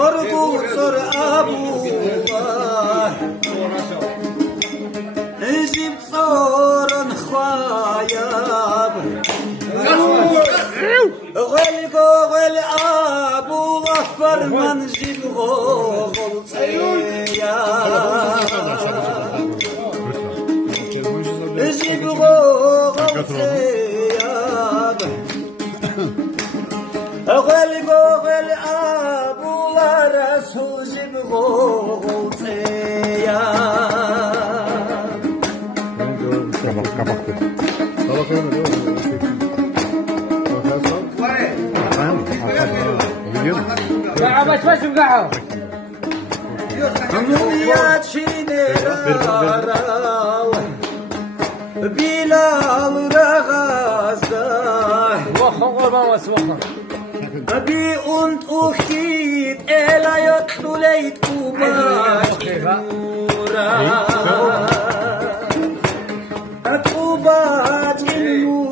قصر أبوه نجيب صورن خايب غل أبو غفر من نجيب غول نجيب غول غل أبو رسول جيب غول بلال رغزة أبي und أخيد إلا يطلعت أباجنورا أباجنورا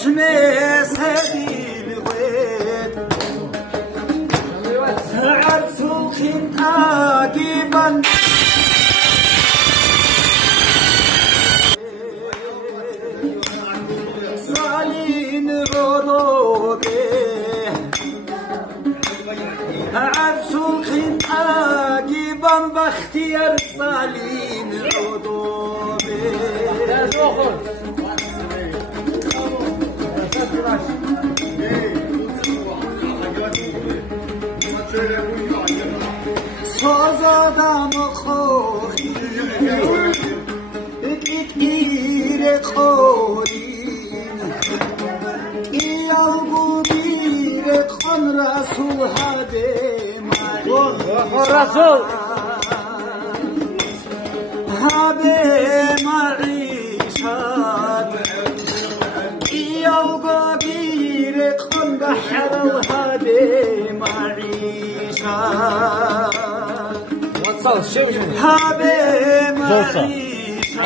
عشمس هدي الويد عرسوك عاقبا صالين غروبي عرسوك عاقبا باختيار صالين غروبي ساز آدم خوری ایره خورین ایال گویره خان رسول هده رسول هده معیشت ایال گویره خان بحر الهده معیشت هابه معیشت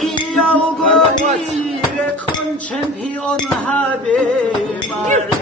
ایال گویره خان چمپیون هابه معیشت